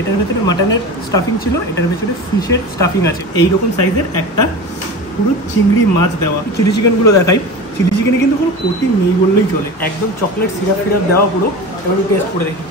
এটার ভেতরে মাটনের স্টাফিং ছিল, এটার ভেতরে ফিশের স্টাফিং আছে। এইরকম সাইজের একটা পুরো চিংড়ি মাছ দেওয়া। চিলি চিকেনগুলো দেখাই। চিলি চিকেনে কিন্তু কোনো কোটিং নেই বললেই চলে, একদম চকলেট সিরাপ ফিরাপ দেওয়া পুরো। এবার টেস্ট করে দেখি।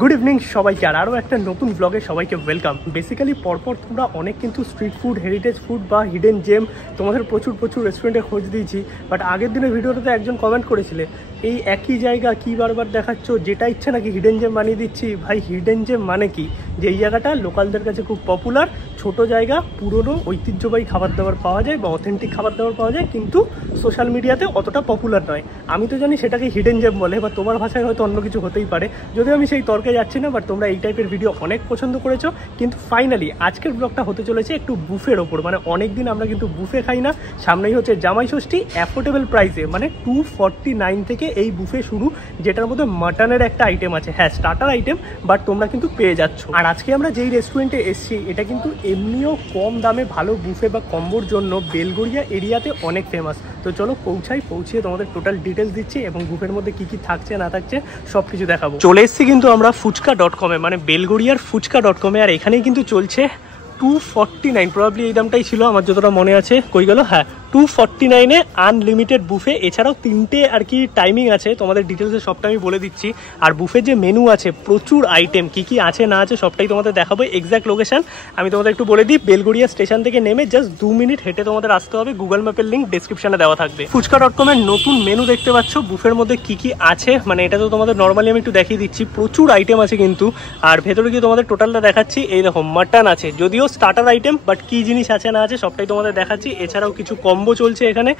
গুড ইভিনিং সবাইকে, আর আরও একটা নতুন ব্লগে সবাইকে ওয়েলকাম। বেসিক্যালি পরপর তোমরা অনেক কিন্তু স্ট্রিট ফুড, হেরিটেজ ফুড বা হিডেন জেম তোমাদের প্রচুর রেস্টুরেন্টে খোঁজ দিয়েছি। বাট আগের দিনের ভিডিওটাতে একজন কমেন্ট করেছিলে এই একই জায়গা কী বারবার দেখাচ্ছ, যেটা ইচ্ছে নাকি হিডেন জেম বানিয়ে দিচ্ছি। ভাই হিডেন জেম মানে কি, যে এই জায়গাটা লোকালদের কাছে খুব পপুলার, ছোট জায়গা, পুরনো ঐতিহ্যবাহী খাবার দাবার পাওয়া যায় বা অথেন্টিক খাবার দাবার পাওয়া যায়, কিন্তু সোশ্যাল মিডিয়াতে অতটা পপুলার নয়। আমি তো জানি সেটাকে হিডেন জেম বলে, বা তোমার ভাষায় হয়তো অন্য কিছু হতেই পারে, যদিও আমি সেই তর্কে যাচ্ছি না। বাট তোমরা এই টাইপের ভিডিও অনেক পছন্দ করেছো। কিন্তু ফাইনালি আজকের ব্লগটা হতে চলেছে একটু বুফের ওপর। মানে অনেকদিন আমরা কিন্তু বুফে খাই না, সামনেই হচ্ছে জামাই ষষ্ঠী। অ্যাফোর্ডেবল প্রাইসে মানে 249 থেকে এই বুফে শুরু, যেটার মধ্যে মাটনের একটা আইটেম আছে, হ্যাঁ স্টার্টার আইটেম, বাট তোমরা কিন্তু পেয়ে যাচ্ছ। আর আজকে আমরা যেই রেস্টুরেন্টে এসেছি এটা কিন্তু এমনিও কম দামে ভালো বুফে বা কম্বোর জন্য বেলগড়িয়া এরিয়াতে অনেক ফেমাস। তো চলো পৌঁছিয়ে তোমাদের টোটাল ডিটেলস দিচ্ছি এবং বুফের মধ্যে কি কি থাকছে না থাকছে সব কিছু দেখাবো। চলে এসেছি কিন্তু আমরা ফুচকা.com-এ, মানে বেলগড়িয়ার ফুচকা.com-এ। আর এখানেই কিন্তু চলছে 249, প্রবাবলি এই দামটাই ছিল আমার যতটা মনে আছে। কই গেল, হ্যাঁ 249-এ আনলিমিটেড বুফে। এছাড়াও 3টে আর কি টাইমিং আছে, তোমাদের ডিটেলসে সবটা আমি বলে দিচ্ছি। আর বুফের যে মেনু আছে, প্রচুর আইটেম, কি কি আছে না আছে সবটাই তোমাদের দেখাবো। এক্স্যাক্ট লোকেশন আমি তোমাদের একটু বলে দিই, বেলগড়িয়া স্টেশন থেকে নেমে জাস্ট 2 মিনিট হেঁটে তোমাদের আসতে হবে। গুগল ম্যাপের লিঙ্ক ডেসক্রিপশনে দেওয়া থাকবে। ফুচকা.com-এর নতুন মেনু দেখতে পাচ্ছ, বুফের মধ্যে কি কি আছে, মানে এটা তো তোমাদের নর্মালি আমি একটু দেখিয়ে দিচ্ছি। প্রচুর আইটেম আছে কিন্তু, আর ভেতরে গিয়ে তোমাদের টোটালটা দেখাচ্ছি। এই দেখো মাটন আছে, যদিও স্টার্টার আইটেম, বাট কি জিনিস আছে না আছে সবটাই তোমাদের দেখাচ্ছি। এছাড়াও কিছু কম্বো চলছে এখানে,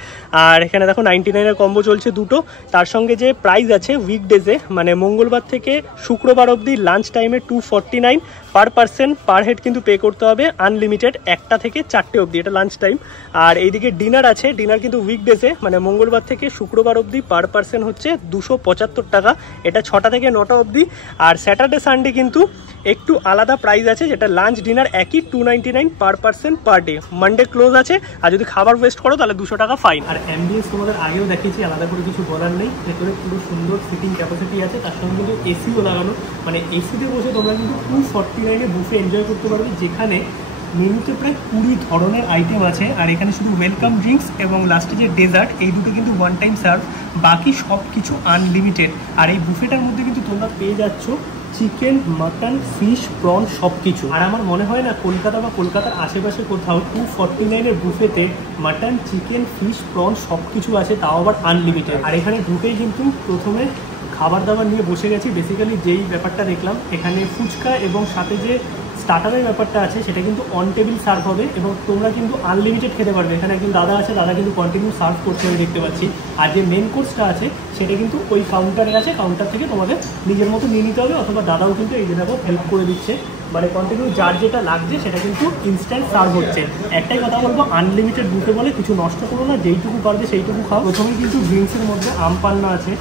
আর এখানে দেখো 99-এর কম্বো চলছে দুটো। তার সঙ্গে যে প্রাইস আছে উইকডেজে, মানে মঙ্গলবার থেকে শুক্রবার অবধি লাঞ্চ টাইমে 249 পার পার্সন পার হেড কিন্তু পে করতে হবে, আনলিমিটেড 1টা থেকে 4টে অবধি, এটা লাঞ্চ টাইম। আর এইদিকে ডিনার আছে, ডিনার কিন্তু উইকডেজে মানে মঙ্গলবার থেকে শুক্রবার অবধি পার পার্সন হচ্ছে 275 টাকা, এটা 6টা থেকে 9টা অবধি। আর স্যাটারডে সানডে কিন্তু একটু আলাদা প্রাইস আছে, যেটা লাঞ্চ ডিনার একই 299 per person per day. Monday close আছে, আর যদি খাবার ওয়েস্ট করো তাহলে 200 টাকা ফাইন। আর অ্যাম্বিয়েন্স তোমাদের আগেও দেখিয়েছি, আলাদা করে কিছু বলার নেই। ভেতরে পুরো সুন্দর সিটিং ক্যাপাসিটি আছে, তার সঙ্গে কিন্তু এসিও লাগানো, মানে এসিতে বসে তোমরা কিন্তু 249-এ বুফে এনজয় করতে পারবে, যেখানে মেনুতে প্রায় 20 ধরনের আইটেম আছে। আর এখানে শুধু ওয়েলকাম ড্রিঙ্কস এবং লাস্টে যে ডেজার্ট, এই দুটো কিন্তু ওয়ান টাইম সার্ভ, বাকি সব কিছু আনলিমিটেড। আর এই বুফেটার মধ্যে কিন্তু তোমরা পেয়ে যাচ্ছ চিকেন, মাটন, ফিশ, প্রন সব কিছু। আর আমার মনে হয় না কলকাতা বা কলকাতার আশেপাশে কোথাও 249-এর বুফেতে মাটন, চিকেন, ফিশ, প্রন সব কিছু আছে, তাও আবার আনলিমিটেড। আর এখানে ঢুকেই কিন্তু প্রথমে খাবার দাবার নিয়ে বসে গেছি। বেসিক্যালি যেই ব্যাপারটা দেখলাম, এখানে ফুচকা এবং সাথে যে স্টার্টারের ব্যাপারটা আছে সেটা কিন্তু অন টেবিল সার্ভ হবে, এবং তোমরা কিন্তু আনলিমিটেড খেতে পারবে। এখানে একজন দাদা আছে, দাদা কিন্তু কন্টিনিউ সার্ভ করছে আমি দেখতে পাচ্ছি। আর যে মেন কোর্সটা আছে সেটা কিন্তু ওই কাউন্টারে আছে, কাউন্টার থেকে তোমাদের নিজের মতো নিয়ে নিতে হবে, অথবা দাদাও কিন্তু এই জায়গায় হেল্প করে দিচ্ছে। মানে কন্টিনিউ যার যেটা লাগছে সেটা কিন্তু ইনস্ট্যান্ট সার্ভ হচ্ছে। একটাই কথা বলবো, আনলিমিটেড বুফে বলে কিছু নষ্ট করো না, যেইটুকু পারবে সেইটুকু খাও। প্রথমেই কিন্তু ড্রিঙ্কসের মধ্যে আম পান্না আছে,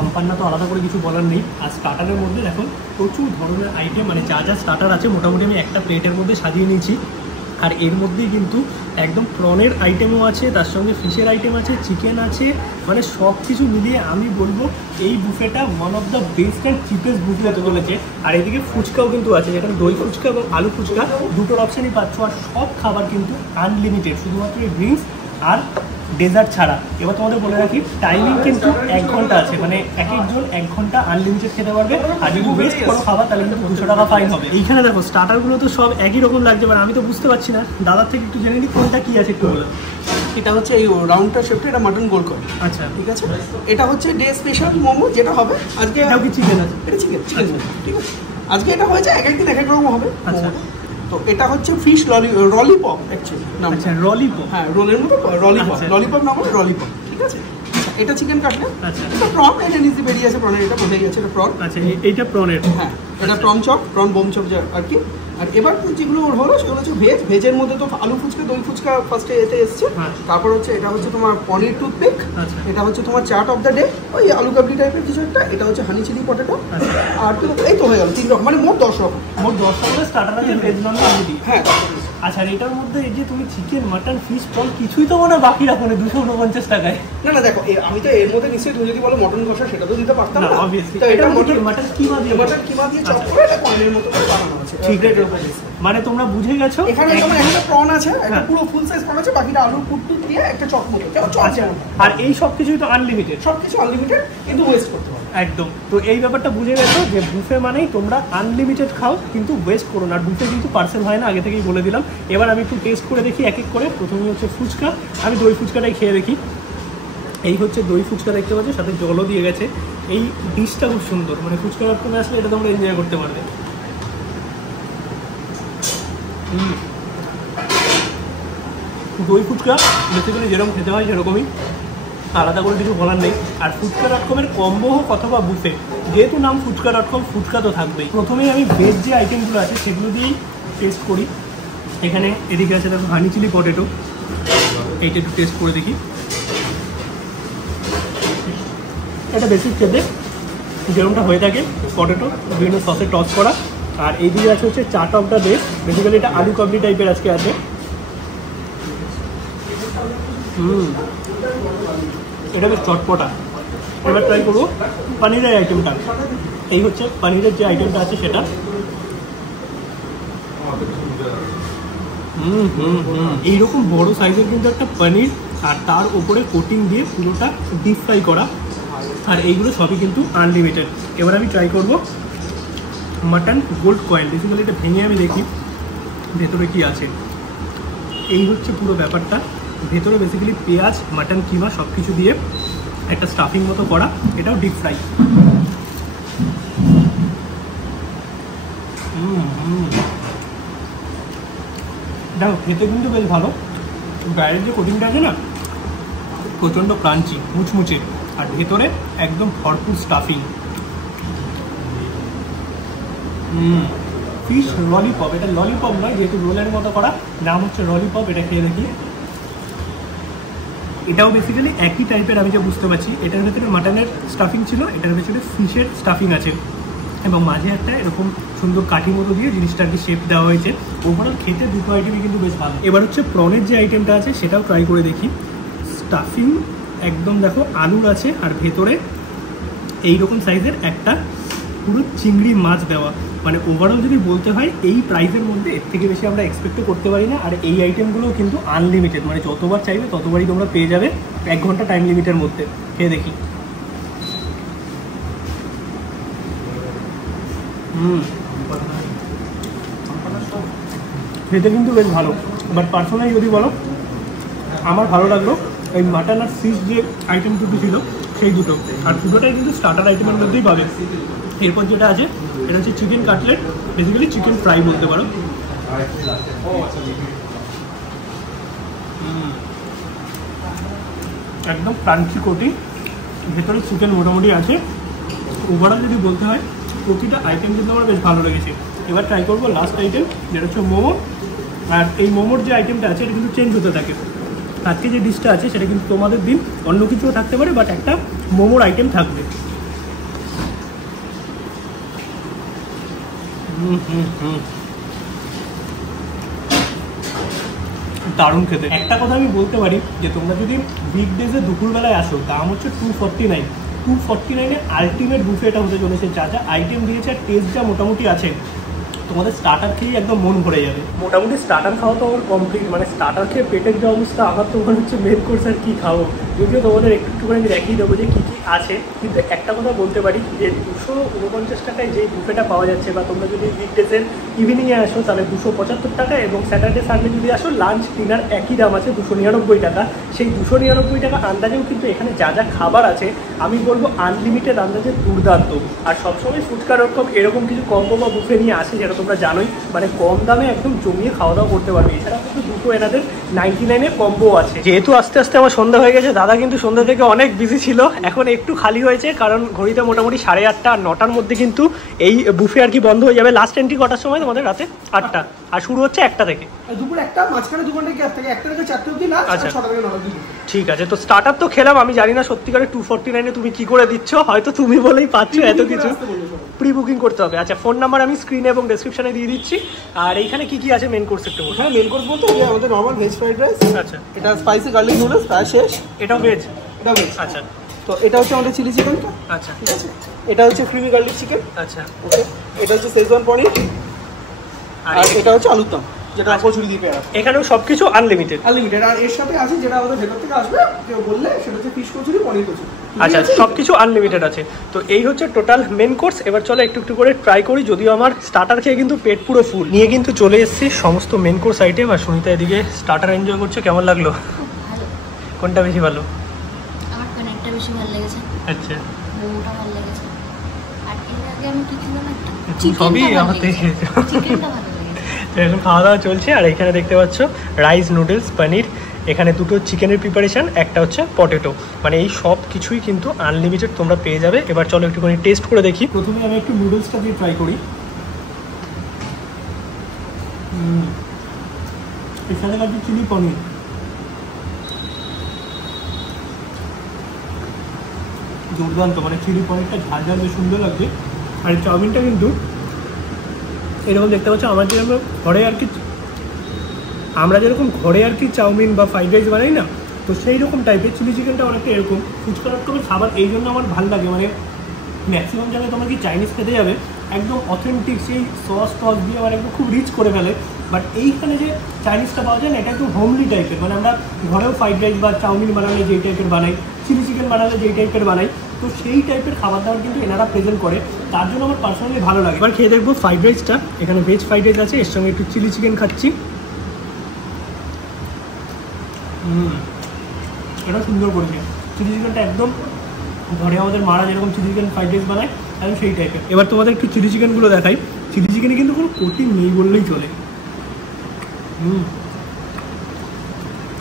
আমপান্না তো আলাদা করে কিছু বলার নেই। আর স্টার্টারের মধ্যে দেখো প্রচুর ধরনের আইটেম, মানে যা যা স্টার্টার আছে মোটামুটি আমি একটা প্লেটের মধ্যে সাজিয়ে নিয়েছি। আর এর মধ্যেই কিন্তু একদম প্রনের আইটেমও আছে, তার সঙ্গে ফিশের আইটেম আছে, চিকেন আছে, মানে সব কিছু মিলিয়ে আমি বলবো এই বুফেটা one of the best and cheapest buffet হতে চলেছে। আর এদিকে ফুচকাও কিন্তু আছে, যেখানে দই ফুচকা এবং আলু ফুচকা দুটোর অপশানই পাচ্ছ। আর সব খাবার কিন্তু আনলিমিটেড, শুধুমাত্র এই ড্রিঙ্কস আর ডেজার্ট ছাড়া। এবার তোমাদের বলে রাখি, টাইমিং কিন্তু 1 ঘন্টা আছে, মানে এক একজন 1 ঘন্টা আনলিমিটেড খেতে পারবে। আর যদি ওয়েস্ট করো খাবার তাহলে কিন্তু 200 টাকা ফাইন হবে। এইখানে দেখো স্টার্টারগুলো তো সব একই রকম লাগছে, মানে আমি তো বুঝতে পারছি না, দাদার থেকে একটু জেনে নিই কোনটা কি আছে একটু বলো। এটা হচ্ছে এই রাউন্ডটা শেপটা, এটা মাটন গোল কর। আচ্ছা ঠিক আছে, এটা হচ্ছে ডে স্পেশাল মোমো, যেটা হবে আজকে। এটাও কি চিকেন আছে? এটা চিকেন মোমো, ঠিক আছে। আজকে এটা হয়েছে এক একদিন এক এক রকম হবে। আচ্ছা, তো এটা হচ্ছে ফিশ ললিপপ অ্যাকচুয়ালি নাম। আচ্ছা রলিপপ, হ্যাঁ রোলের মতো ললিপপ, আচ্ছা। ললিপপ নাম হলো ললিপপ, ঠিক আছে। আচ্ছা, এটা চিকেন কাটলেট। আচ্ছা, এটা প্রন, এটা নিচে বেরিয়ে আছে প্রনের, এটা বোঝাই গেছে এটা প্রন। আচ্ছা এইটা প্রনের, হ্যাঁ এটা prawn chop, prawn bomb chop আর কি। আর এবার যেগুলো ওর হলো সেগুলো হচ্ছে ভেজ। ভেজের মধ্যে তো আলু ফুচকা, দই ফুচকা ফার্স্টে এতে এসছে। তারপর হচ্ছে এটা হচ্ছে তোমার পনির টুথপিক। এটা হচ্ছে তোমার চাট অফ দ্য ডে, ওই আলু কাবলি টাইপের কিছু একটা। এটা হচ্ছে হানি চিলি পটেটো। আর এই তো হয়ে গেল 3 রকম, মানে মোট 10 রকম। মোট 10 রকমের স্টার্টার আছে ভেজ নন ভেজ। হ্যাঁ আচ্ছা, আর এটার মধ্যে এই যে তুমি চিকেন, মাটন, ফিশ, পল কিছুই তো মনে বাকি রাখো না 249 টাকায়। না দেখো, আমি তো এর মধ্যে নিশ্চয়ই তুমি যদি বলো মটন কষা সেটা তো দিতে পারতাম না। অবভিয়াসলি তো এটা মাটন কিমা দিয়ে চপ করে এটা কয়েনের মতো করে বানানো আছে। ঠিক আছে, মানে তোমরা বুঝে গেছো। এখানে যেমন একটা প্রন আছে, একটা পুরো ফুল সাইজ প্রন আছে, বাকিটা আলু কুটটুট দিয়ে একটা চপ মতো। আচ্ছা, আর এই সব কিছুই তো আনলিমিটেড, সবকিছু আনলিমিটেড, কিন্তু ওয়েস্ট করতে হবে একদম। তো এই ব্যাপারটা বুঝে গেছো যে বুফে মানেই তোমরা আনলিমিটেড খাও, কিন্তু ওয়েস্ট করো না। আর বুফে কিন্তু পার্সেল হয় না, আগে থেকেই বলে দিলাম। এবার আমি একটু টেস্ট করে দেখি এক এক করে। প্রথমে হচ্ছে ফুচকা, আমি দই ফুচকাটাই খেয়ে দেখি। এই হচ্ছে দই ফুচকা, দেখতে পাচ্ছি সাথে জলও দিয়ে গেছে। এই ডিশটা খুব সুন্দর, মানে ফুচকা তুমি আসলে এটা তোমরা এনজয় করতে পারবে। দই ফুচকা বেসিক্যালি যেরকম খেতে হয় সেরকমই, আলাদা করে কিছু বলার নেই। আর ফুচকা.com-এর কম্বো হোক অথবা বুফে, যেহেতু নাম ফুচকা.com, ফুচকা তো থাকবেই। প্রথমেই আমি ভেজ যে আইটেমগুলো আছে সেগুলো দিয়েই টেস্ট করি। এখানে এদিকে আছে দেখো হানি চিলি পটেটো, এইটা একটু টেস্ট করে দেখি। এটা বেসিক খেতে যেরকমটা হয়ে থাকে, পটেটো বিভিন্ন সসে টস করা। আর এইদিকে আছে হচ্ছে chaat of the day, basically এটা আলু কাবলি টাইপের আজকে আছে। এটা বেশ চটপটা। এবার ট্রাই করবো পনিরের আইটেমটা। এই হচ্ছে পনিরের যে আইটেমটা আছে সেটা। এইরকম বড় সাইজের কিন্তু একটা পনির, আর তার উপরে কোটিং দিয়ে পুরোটা ডিপ ফ্রাই করা। আর এইগুলো সবই কিন্তু আনলিমিটেড। এবার আমি ট্রাই করবো মাটন গোল্ড কয়েন। বেসিক্যালি এটা ভেঙে আমি দেখি ভেতরে কি আছে। এই হচ্ছে পুরো ব্যাপারটা। ভেতরে বেসিক্যালি পেঁয়াজ, মাটন কিমা সব কিছু দিয়ে একটা স্টাফিং মতো করা, এটাও ডিপ ফ্রাই। দেখো খেতে কিন্তু বেশ ভালো। বাইরের যে কোটিংটা আছে না, প্রচণ্ড ক্রাঞ্চি, মুচমুচে, আর ভেতরে একদম ভরপুর স্টাফিং। ফিশ ললিপপ, এটা ললিপপ নয়, যেহেতু রোলের মতো করা, নাম হচ্ছে ললিপপ। এটা খেয়ে দেখি। এটাও বেসিক্যালি একই টাইপের, আমি যে বুঝতে পারছি। এটার ভেতরে মাটনের স্টাফিং ছিল, এটার ভেতরে ফিশের স্টাফিং আছে, এবং মাঝে একটা এরকম সুন্দর কাঠি মতো দিয়ে জিনিসটাকে শেপ দেওয়া হয়েছে। ওভারঅল খেতে দুটো আইটেমই কিন্তু বেশ ভালো। এবার হচ্ছে প্রনের যে আইটেমটা আছে সেটাও ট্রাই করে দেখি। স্টাফিং একদম দেখো আলুর আছে, আর ভেতরে এইরকম সাইজের একটা পুরো চিংড়ি মাছ দেওয়া। মানে ওভারঅল যদি বলতে হয় এই প্রাইসের মধ্যে এর থেকে বেশি আমরা এক্সপেক্টও করতে পারি না। আর এই আইটেমগুলোও কিন্তু আনলিমিটেড, মানে যতবার চাইবে ততবারই তোমরা পেয়ে যাবে 1 ঘন্টা টাইম লিমিটের মধ্যে। খেয়ে দেখি। খেতে কিন্তু বেশ ভালো। বাট পার্সোনালি যদি বলো, আমার ভালো লাগলো এই মাটন আর ফিশ যে আইটেম দুটো ছিল সেই দুটো। আর দুটোটাই কিন্তু স্টার্টার আইটেমের মধ্যেই পাবে। এরপর যেটা আছে এটা হচ্ছে chicken cutlet, basically chicken fry বলতে পারো। একদম ক্রাঞ্চি কোটিং, ভেতরে চিকেন মোটামুটি আছে। ওভারঅল যদি বলতে হয় প্রতিটা আইটেম কিন্তু আমার বেশ ভালো লেগেছে। এবার ট্রাই করবো লাস্ট আইটেম, যেটা হচ্ছে মোমো। আর এই মোমোর যে আইটেমটা আছে এটা কিন্তু চেঞ্জ হতে থাকে। আজকে যে ডিশটা আছে সেটা কিন্তু তোমাদের দিন অন্য কিছুও থাকতে পারে, বাট একটা মোমোর আইটেম থাকবে। দারুণ খেতে। একটা কথা আমি বলতে পারি যে তোমরা যদি উইকডেজে দুপুরবেলায় আসো, দাম হচ্ছে 249। 249-এ আলটিমেট বুফে এটা হতে চলেছে। যা যা আইটেম দিয়েছে আর টেস্ট যা মোটামুটি আছে, তোমাদের স্টার্টার খেয়েই একদম মন ভরে যাবে। মোটামুটি স্টার্টার খাওয়া তো আমার কমপ্লিট। মানে স্টার্টার খেয়ে পেটের যে অবস্থা, আমার তো মনে হচ্ছে মেন কোর্স আর কী খাবো। যদিও তোমাদের একটুখানি দেখিয়ে দেবো যে কী কী আছে। কিন্তু একটা কথা বলতে পারি যে 249 টাকায় যে বুফেটা পাওয়া যাচ্ছে, বা তোমরা যদি উইকডেজের ইভিনিংয়ে আসো তাহলে 275 টাকা, এবং স্যাটারডে সানডে যদি আসো লাঞ্চ ডিনার একই দাম আছে 299 টাকা। সেই 299 টাকা আন্দাজেও কিন্তু এখানে যা যা খাবার আছে আমি বলবো আনলিমিটেড আন্দাজে দুর্দান্ত। আর সবসময় ফুচকা.com এরকম কিছু কম্বো বা বুফে নিয়ে আসে, যেটা তোমরা জানোই, মানে কম দামে একদম জমিয়ে খাওয়া দাওয়া করতে পারবে। এছাড়াও কিন্তু দুটো এনাদের 99-এ কম্বো আছে। যেহেতু আস্তে আস্তে আমার সন্ধ্যা হয়ে গেছে, দাদা কিন্তু সন্ধ্যা থেকে অনেক বিজি ছিল, এখন একটু খালি হয়েছে, কারণ ঘড়িতে মোটামুটি 8:30 আর 9টার মধ্যে কিন্তু এই বুফে আর কি বন্ধ হয়ে যাবে। লাস্ট এন্ট্রি কটার সময় তোমাদের? রাতে 8টা, আর শুরু হচ্ছে 1টা থেকে। দুপুর 1টা, মাঝখানে 2 ঘন্টা গ্যাপ থাকে, 1টা থেকে 4টে অবধি না, 6টা থেকে 9টা অবধি। ঠিক আছে, তো স্টার্টার তো খেলাম। আমি জানি না সত্যিকারে 249-এ তুমি কি করে দিচ্ছ, হয়তো তুমি বলেই পাচ্ছ এত কিছু। প্রি বুকিং করতে হবে। আচ্ছা, ফোন নাম্বার আমি স্ক্রিনে এবং ডেসক্রিপশনে দিয়ে দিচ্ছি। আর এইখানে কি কি আছে মেন কোর্স একটু বলুন। হ্যাঁ, মেন কোর্স বলতে এই আমাদের নর্মাল ভেজ ফ্রাইড রাইস। আচ্ছা, এটা স্পাইসি গার্লিক নুডলস প্রায় শেষ। এটাও ভেজ? এটা ভেজ। আচ্ছা, তো এটা হচ্ছে আমাদের চিলি চিকেনটা। আচ্ছা, ঠিক আছে। এটা হচ্ছে ক্রিমি গার্লিক চিকেন। আচ্ছা, ওকে। এটা হচ্ছে সেজওয়ান পনির। আর এটা হচ্ছে আলুর দম, যেটা কচুরি দিয়ে পেয়ারা। এখানেও সবকিছু আনলিমিটেড? আনলিমিটেড। আর এর সাথে আছে যেটা আমাদের ভেতর থেকে আসবে, কেউ বললে সেটা হচ্ছে ফিশ কচুরি, পনির কচুরি। আচ্ছা, সবকিছু আনলিমিটেড আছে। তো এই হচ্ছে টোটাল মেন কোর্স। এবার চলো একটু একটু করে ট্রাই করি, যদিও আমার স্টার্টার খেয়ে কিন্তু পেট পুরো ফুল। নিয়ে কিন্তু চলে এসেছি সমস্ত মেন কোর্স আইটেম। আর সুনিতা এদিকে স্টার্টার এনজয় করছে। কেমন লাগলো? ভালো। কোনটা বেশি ভালো? আমার পনিরটা বেশি ভালো লেগেছে। আচ্ছা, মোমোটা ভালো লেগেছে। আর এর আগে আমি কি খেলাম একটা সবই আমার থেকে। চিকেনটা ভালো লেগেছে। তো এখন খাওয়া দাওয়া চলছে। আর এখানে দেখতে পাচ্ছ রাইস, নুডলস, পনির, এখানে দুটো চিকেনের প্রিপারেশন, একটা হচ্ছে পটেটো। মানে এই সব কিছুই কিন্তু আনলিমিটেড তোমরা পেয়ে যাবে। এবার চলো একটুখানি টেস্ট করে দেখি। প্রথমে আমি একটু নুডলসটা দিয়ে ট্রাই করি। এখানে আছে চিলি পনির। দুর্দান্ত, মানে চিলি পনিরটা ঝাল ঝাল বেশ সুন্দর লাগছে। আর চাউমিনটা কিন্তু এরকম দেখতে পাচ্ছ, আমরা যেরকম ঘরে আর কি চাউমিন বা ফ্রাইড রাইস বানাই না, তো সেই রকম টাইপের চিলি চিকেনটা অনেকটা এরকম ফুচকা রকমের খাবার। এই জন্য আমার ভালো লাগে। মানে ম্যাক্সিমাম জায়গায় তোমরা কি চাইনিজ খেতে যাবে, একদম অথেন্টিক সেই সস টস দিয়ে মানে একদম খুব রিচ করে ফেলে। বাট এইখানে যে চাইনিজটা পাওয়া যায় না, এটা একদম হোমলি টাইপের। মানে আমরা ঘরেও ফ্রাইড রাইস বা চাউমিন বানালে যেই টাইপের বানাই, চিলি চিকেন বানালে যেই টাইপের বানাই, তো সেই টাইপের খাবার দাবার কিন্তু এনারা প্রেজেন্ট করে। তার জন্য আমার পার্সোনালি ভালো লাগে। এবার খেয়ে দেখবো ফ্রাইড রাইসটা। এখানে ভেজ ফ্রাইড রাইস আছে, এর সঙ্গে একটু চিলি চিকেন খাচ্ছি। এটা সুন্দর করেছে। চিলি চিকেনটা একদম ঘরে আমাদের মারা যেরকম চিলি চিকেন ফ্রাইড রাইস বানায়, একদম সেই টাইপের। এবার তোমাদের একটু চিলি চিকেনগুলো দেখাই। চিলি চিকেনে কিন্তু কোনো কোটিং নেই বললেই চলে।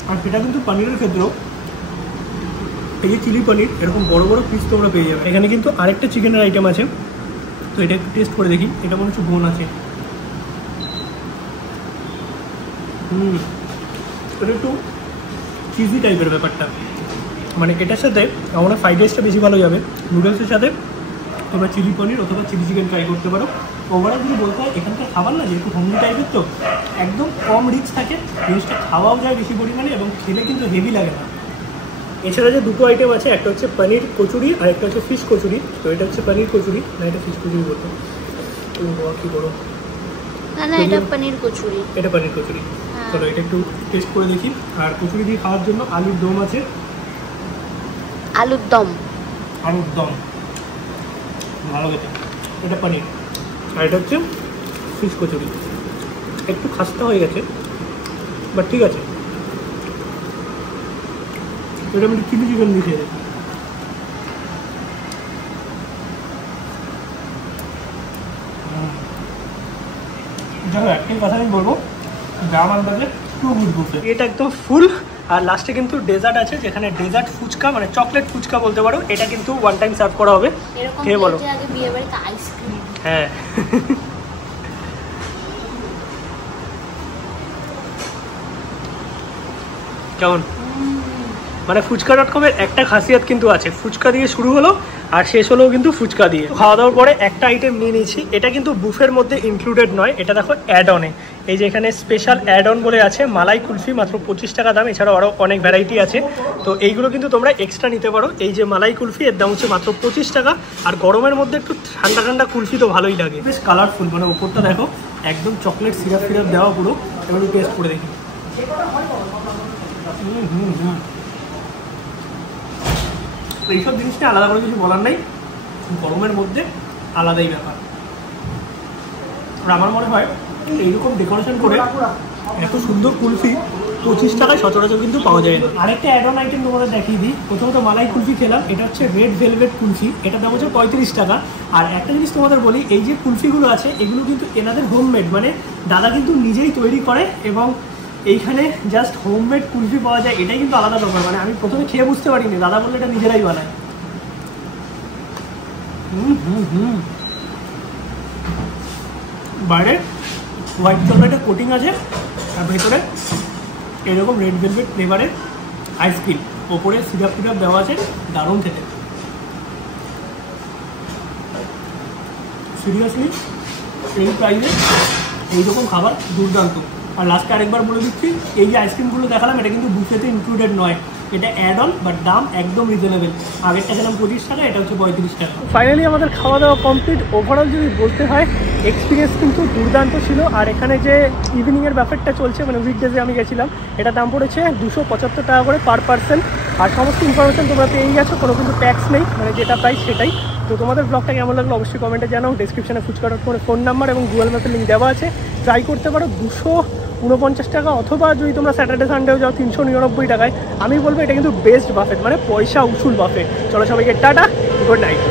আর সেটা কিন্তু পনিরের ক্ষেত্রেও, এই যে চিলি পনির, এরকম বড় বড় পিস তোমরা পেয়ে যাবে। এখানে কিন্তু আরেকটা চিকেনের আইটেম আছে, তো এটা একটু টেস্ট করে দেখি। এটা মনে হচ্ছে বোন আছে। এটা একটু চিজি টাইপের ব্যাপারটা। মানে এটার সাথে আমরা ফ্রাইড রাইসটা বেশি ভালো যাবে। নুডলসের সাথে তোমরা চিলি পনির অথবা চিলি চিকেন ট্রাই করতে পারো। ওভারঅল যদি বলতে হয়, এখানকার খাবার না যেহেতু হোমলি টাইপের, তো একদম কম রিচ থাকে, জিনিসটা খাওয়াও যায় বেশি পরিমাণে এবং খেলে কিন্তু হেভি লাগে না। এছাড়া যে দুটো আইটেম আছে, একটা হচ্ছে পনির কচুরি আর একটা হচ্ছে ফিশ কচুরি। তো এটা হচ্ছে পনির কচুরি, না এটা ফিশ কচুরি বলতো। কী বড়ো, না এটা পনির কচুরি। এটা পনির কচুরি। চলো এটা একটু টেস্ট করে দেখি। আর কচুরি দিয়ে খাওয়ার জন্য আলুর দম আছে। আলুর দম ভালো খেতে। এটা পনির আর এটা হচ্ছে ফিশ কচুরি। একটু খাস্তা হয়ে গেছে, বাট ঠিক আছে। এটা আমি চিলি চিকেন দিয়ে খেয়ে দেখি। দেখো, একটাই কথা আমি বলবো, দাম আন্দাজে টু গুড বুফে। এটা একদম ফুল। আর লাস্টে কিন্তু ডেজার্ট আছে, যেখানে ডেজার্ট ফুচকা, মানে চকলেট ফুচকা বলতে পারো। এটা কিন্তু ওয়ান টাইম সার্ভ করা হবে। খেয়ে বলো। হ্যাঁ, কেমন? মানে ফুচকা.com-এর একটা খাসিয়াত কিন্তু আছে, ফুচকা দিয়ে শুরু হলো আর শেষ হলেও কিন্তু ফুচকা দিয়ে। খাওয়া দাওয়ার পরে একটা আইটেম নিয়ে নিয়েছি। এটা কিন্তু বুফের মধ্যে ইনক্লুডেড নয়, এটা দেখো অ্যাড অনে। এই যে এখানে স্পেশাল অ্যাড অন বলে আছে, মালাই কুলফি, মাত্র 25 টাকা দাম। এছাড়াও আরও অনেক ভ্যারাইটি আছে, তো এইগুলো কিন্তু তোমরা এক্সট্রা নিতে পারো। এই যে মালাই কুলফি, এর দাম হচ্ছে মাত্র 25 টাকা। আর গরমের মধ্যে একটু ঠান্ডা ঠান্ডা কুলফি তো ভালোই লাগে। বেশ কালারফুল, মানে ওপরটা দেখো একদম চকলেট সিরাপ ফিরাপ দেওয়া পুরো। এবার টেস্ট করে দেখি। এইসব জিনিসটা আলাদা করে কিছু বলার নেই, গরমের মধ্যে আলাদাই ব্যাপার। আর আমার মনে হয় এইরকম ডেকোরেশন করে এত সুন্দর কুলফি 25 টাকায় সচরাচর কিন্তু পাওয়া যায় না। আরেকটা অ্যাড অন আইটেম তোমাদের দেখিয়ে দিই। প্রথমত মালাই কুলফি খেলাম, এটা হচ্ছে রেড ভেলভেট কুলফি, এটার দাম হচ্ছে 35 টাকা। আর একটা জিনিস তোমাদের বলি, এই যে কুলফিগুলো আছে এগুলো কিন্তু এনাদের হোমমেড, মানে দাদা কিন্তু নিজেই তৈরি করে এবং এইখানে জাস্ট হোমমেড কুলফি পাওয়া যায়। এটাই কিন্তু আলাদা ব্যাপার। মানে আমি প্রথমে খেয়ে বুঝতে পারিনি, দাদা বললে এটা নিজেরাই বানায়। বাইরে হোয়াইট চকলেটের কোটিং আছে আর ভেতরে এরকম রেড ভেলভেট ফ্লেভারের আইসক্রিম, ওপরে সিরাপ টিরাপ দেওয়া আছে, দারুণ খেতে। সিরিয়াসলি এই প্রাইসে এইরকম খাবার দুর্দান্ত। আর লাস্টে আরেকবার বলে দিচ্ছি, এই যে আইসক্রিমগুলো দেখালাম এটা কিন্তু বুফেতে ইনক্লুডেড নয়, এটা অ্যাড অন, বাট দাম একদম রিজনেবল। আগেরটা ছিলাম 25 টাকা, এটা হচ্ছে 35 টাকা। ফাইনালি আমাদের খাওয়া দাওয়া কমপ্লিট। ওভারঅল যদি বলতে হয় এক্সপিরিয়েন্স কিন্তু দুর্দান্ত ছিল। আর এখানে যে ইভিনিংয়ের ব্যাপারটা চলছে, মানে উইকডেজে আমি গেছিলাম, এটা দাম পড়েছে 275 টাকা করে পার পার্সন। আর সমস্ত ইনফরমেশন তোমরা পেয়ে গেছো, কোনো কিন্তু ট্যাক্স নেই, মানে যেটা প্রাইস সেটাই। তো তোমাদের ব্লগটা কেমন লাগলো অবশ্যই কমেন্টে জানাও। ডিসক্রিপশনে ফুচকা.com ফোন নাম্বার এবং গুগল ম্যাপের লিঙ্ক দেওয়া আছে, ট্রাই করতে পারো। 249 টাকা, অথবা যদি তোমরা স্যাটারডে সানডেও যাও 399 টাকায়। আমি বলবো এটা কিন্তু বেস্ট বাফেট, মানে পয়সা উসুল বাফেট। চলো সবাইকে টাটা, গুড নাইট।